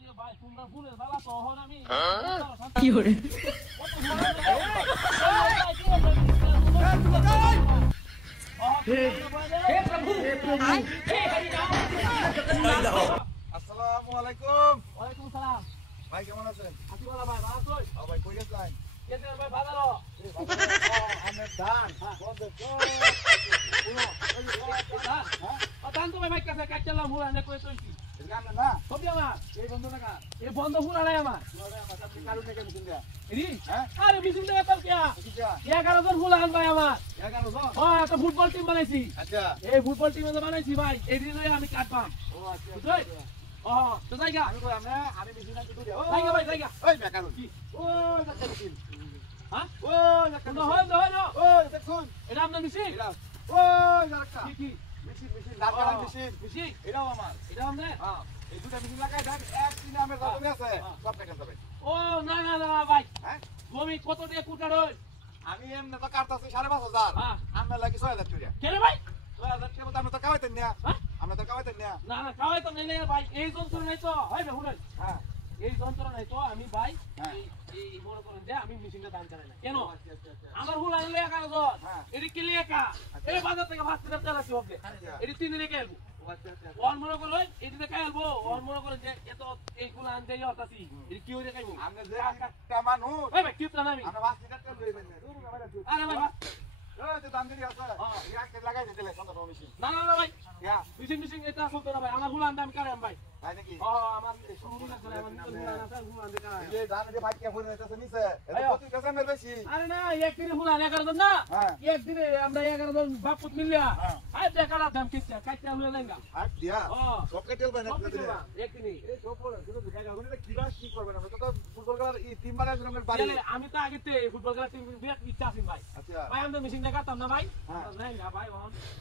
ভাই তোমরা ফুলের বালা তো হন আমি কি করে हे प्रभु हे हरि राम আসসালামু আলাইকুম। ওয়ালাইকুম সালাম ভাই কেমন আছেন? আছি বলা ভাই ভালো আছো ভাই কই গেছেন? কেন ভাই বাজারো আমি ধান বলতে তো দান তো ভাই কাছে কাটলাম ফুল আনে কই তুইছি গান না সব আমার এই বন্ধ টাকা এই বন্ধ ফুল আনে আমার আপনি কারণ থেকে মিশন দেয়া এরি হ্যাঁ আরে মিছিল দেয়া তোর কি আচ্ছা 11 জন ফুল আন ভাই আমার 11 জন ও একটা ফুটবল টিম বানাইছি আচ্ছা এই ফুটবল টিমে তো বানাইছি ভাই এই দিনে আমি কাটবাম ও আচ্ছা বুঝছই ও তো জায়গা আমি কই আমি মিশন না তো ও জায়গা ভাই জায়গা ওই বেকার কি ও দেখতে মিশন হ্যাঁ ও দেখতে না হয় না ও দেখুন এটা আমরা মিছি এরা ও জারকা কি কি মিশন মিশন দাঁড়ান মিশন মিছি এটাও আমার এটা আমরা হ্যাঁ এই দুটো মিশন লাগাই দেন এক দিনে আমার দাদু আছে সব টাকা যাবে ও না না না ভাই হ্যাঁ জমি কত দিয়ে কুটাড়ই আমি এমনি তো কাটতাছি 5,500 হ্যাঁ আমরা লাগি 6,000 টাকা কেন ভাই 6,000 টাকা আমরা তো কামাইতেন না হ্যাঁ আমরা তো কামাইতেন না না না খাওয়াই তো নেই ভাই এই যন্ত্র নাই তো হয় না শুনেন হ্যাঁ এই যন্ত্র নাই তো আমি ভাই হ্যাঁ। এই মনে করেন যে আমি মেশিনটা দান চালাই না কেন আচ্ছা আচ্ছা আচ্ছা আমার হুল আনলে 11 জন হ্যাঁ। এটি কিলি একা এই বাজার থেকে 5 টাকা চালাচ্ছি হবে আচ্ছা। এটি 3 দিনে কেলবো আচ্ছা আচ্ছা ওর মনে করেন এটিতে খাইলবো ওর মনে করেন যে এত এইগুলো আনতে হতাছি এটি কি হইরে খাইবো আমরা যে একটা মানুষ এই ভাই কিপ না আমি আমরা 5 লিটার তেল লইবেন না দূর আমরা দুধ আরে ভাই ওই তো দাম দিই আছে ইয়াকে লাগাই দিতে লে সন্ধ্যা মেশিন না না না ভাই ইয়া মিশিং এটা চলতো না ভাই আমার হুল আনতে আমি কারাম ভাই তাই নাকি ও আমার শুরু না করে আমার হুল আনতে হুল আনতে কারাম এই ধান যে ভাই কে ফোন দিতেছে নিছে এটা কত টাকা মেল বেশি আরে না এক দিনে হুল আনে 11 জন না হ্যাঁ এক দিনে আমরা 11 জন বাপুত মিলিয়া হ্যাঁ। আই বেকার দাম কিচ্ছে কাইটা হলো লেঙ্গা হাট দিয়া ও সব কে তেল বানাই সব দিতে কিছু না, এক দিনে এই সব পড়ে কিন্তু জায়গা গুলো কি বাস কি করবেন আমরা তো ফুটবল খেলার এই টিম বানাই আমরা বাড়ি গেলে আমি তো আগে তে ফুটবল খেলা টিম বিরাট ইচ্ছা আছে ভাই আচ্ছা ভাই আমি তো মেশিনটা কাটতাম না ভাই হ্যাঁ। লেঙ্গা ভাই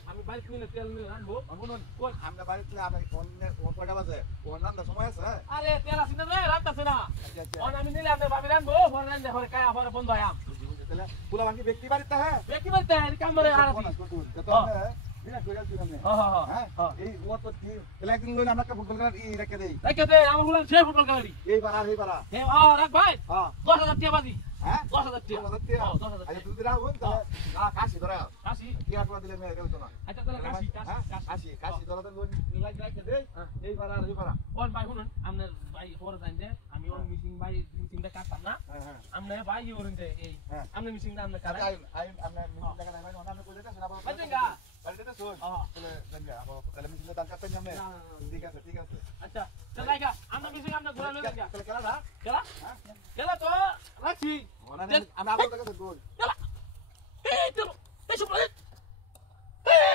আমি বাইক নিলে তেল নিলে আনবো শুনুন আমরা বাড়িতে আমরা কোন কয়টা বাজে কোন নান্দা সময় আছে আরে তেল আছে না রে রাত আছে না আচ্ছা আচ্ছা অন আমি নিলে আমি ভাবি রানবো পরে রান দেখো কায়া পরে বন্ধ আয়াম তাহলে পুলা বাকি ব্যক্তি বাড়িতে হ্যাঁ ব্যক্তি বলতে কাম করে আর তো আমরা বিনা কইরা দিলাম না হ্যাঁ হ্যাঁ এই ও তো কি তাহলে একদিন লইলে আমরা ফুটবল খেলার ই রেখে দেই দেখে দে আমার হুলান সে ফুটবল খেলাড়ি এইবার আর এইবার হে রাখ ভাই হ্যাঁ 10,000 টাকা বাজি হ্যাঁ 10,000 টাকা 10,000 ও 10,000 আচ্ছা টাকা তুই দিরা হন তাহলে না কাশি ধরা কাশি কি আটবা দিলে মেয়ে গেল তো না আচ্ছা তাহলে কাশি হ্যাঁ কাশি কাশি কাশি ধরা তো লাগ রাখে দেই এইবার আর এইবার কোন ভাই শুনুন আপনার ভাই পরে জানেন যে আমি ওর মিটিংটা কাটতাম না হ্যাঁ হ্যাঁ আপনি ভাই ওরেন যে এই হ্যাঁ। আপনি মিটিংটা আপনি আচ্ছা কাটাই আই আমরা মিটিং লাগা নাই মানে আমরা কইতে আছে না ভাই দেঙ্গা বাড়িতে শুন হ্যাঁ। তাহলে জানগা তাহলে মিটিং দান করতে যাবে না, না, না। ঠিক আছে আচ্ছা চল লাইগা আমরা মিটিং আপনি ঘুরে লই যাই তাহলে খেলা না গেলা হ্যাঁ গেলা তো রাখছি আমি আবার কাছে গোল গেলা এই তো এই সব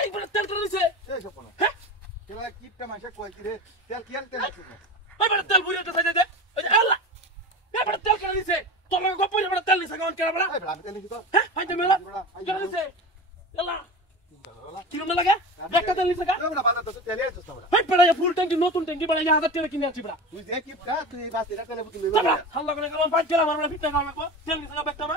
এই বড় তেল করে দিছে এই সব না হ্যাঁ খেলা কিপটা মাইসা কই কি রে তেল কি আনতে আছে এই বড় তেল বুড়িটা সাইডে দে ওই যে আল্লাহ এই বড় তেল করে দিছে তোর লগে গপই বড় তেল দিছে কোন কেন বড় এই আমি তেল দিছি তো হ্যাঁ ফাইতে মেলা করে দিছে গেলা কিরম না লাগে একটা তেল দিছে কা আমরা বাজার তো তেল আছে তো হাই পড়া ফুল ট্যাঙ্কি নতুন ট্যাঙ্কি বড় 1000 টাকা কিনে আছি বড় তুই যে কিপটা তুই এই বাস এটা তেল বুঝলি তাহলে হাল্লা করে গেলাম পাঁচ গেলাম আমরা ফিটটা খাওয়া তেল দিছে না বেটা মা